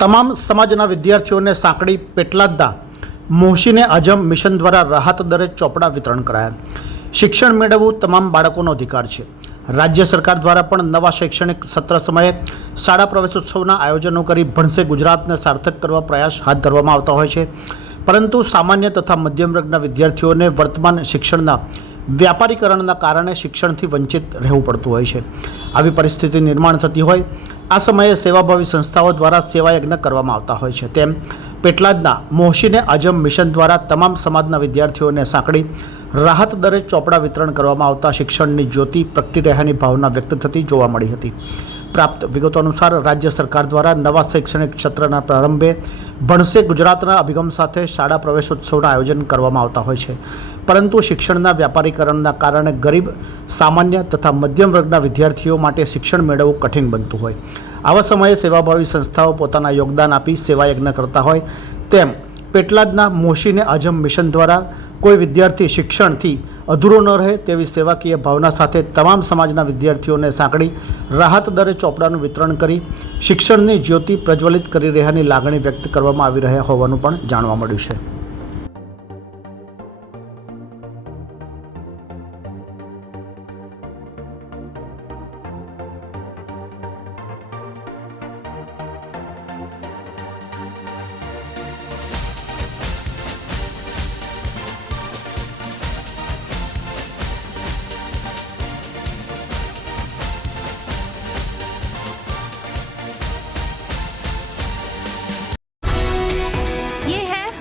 તમામ સમાજના વિદ્યાર્થીઓને સાંકળી પેટલાદના મોહસીને અજમ મિશન દ્વારા રાહત દરે ચોપડા વિતરણ કરાયા. શિક્ષણ મેળવવું તમામ બાળકોનો અધિકાર છે. રાજ્ય સરકાર દ્વારા પણ નવા શૈક્ષણિક સત્ર સમયે શાળા પ્રવેશોત્સવના આયોજનો કરી ભણશે ગુજરાતને સાર્થક કરવા પ્રયાસ હાથ ધરવામાં આવતા હોય છે. પરંતુ સામાન્ય તથા મધ્યમ વર્ગના વિદ્યાર્થીઓને વર્તમાન શિક્ષણના વ્યાપારીકરણના કારણે શિક્ષણથી વંચિત રહેવું પડતું હોય છે. આવી પરિસ્થિતિ નિર્માણ થતી હોય, આ સમયે સેવાભાવી સંસ્થાઓ દ્વારા સેવાયજ્ઞ કરવામાં આવતા હોય છે. તેમ પેટલાદના મોહસીને આજમ મિશન દ્વારા તમામ સમાજના વિદ્યાર્થીઓને સાંકળી રાહત દરે ચોપડા વિતરણ કરવામાં આવતા શિક્ષણની જ્યોતિ પ્રગટી રહ્યાની ભાવના વ્યક્ત થતી જોવા મળી હતી. પ્રાપ્ત વિગતો અનુસાર રાજ્ય સરકાર દ્વારા નવા શૈક્ષણિક ક્ષેત્રના પ્રારંભે ભણશે ગુજરાતના અભિગમ સાથે શાળા પ્રવેશોત્સવના આયોજન કરવામાં આવતા હોય છે. પરંતુ શિક્ષણના વ્યાપારીકરણના કારણે ગરીબ, સામાન્ય તથા મધ્યમ વર્ગના વિદ્યાર્થીઓ માટે શિક્ષણ મેળવવું કઠિન બનતું હોય. આવા સમયે સેવાભાવી સંસ્થાઓ પોતાના યોગદાન આપી સેવાયજ્ઞ કરતા હોય તેમ પેટલાદના મોશીને આજમ મિશન દ્વારા કોઈ વિદ્યાર્થી શિક્ષણથી અધૂરો ન રહે તેવી સેવાકીય ભાવના સાથે તમામ સમાજના વિદ્યાર્થીઓને સાંકળી રાહત દરે ચોપડાનું વિતરણ કરી શિક્ષણની જ્યોતિ પ્રજ્વલિત કરી રહ્યાની લાગણી વ્યક્ત કરવામાં આવી રહ્યા હોવાનું પણ જાણવા મળ્યું છે.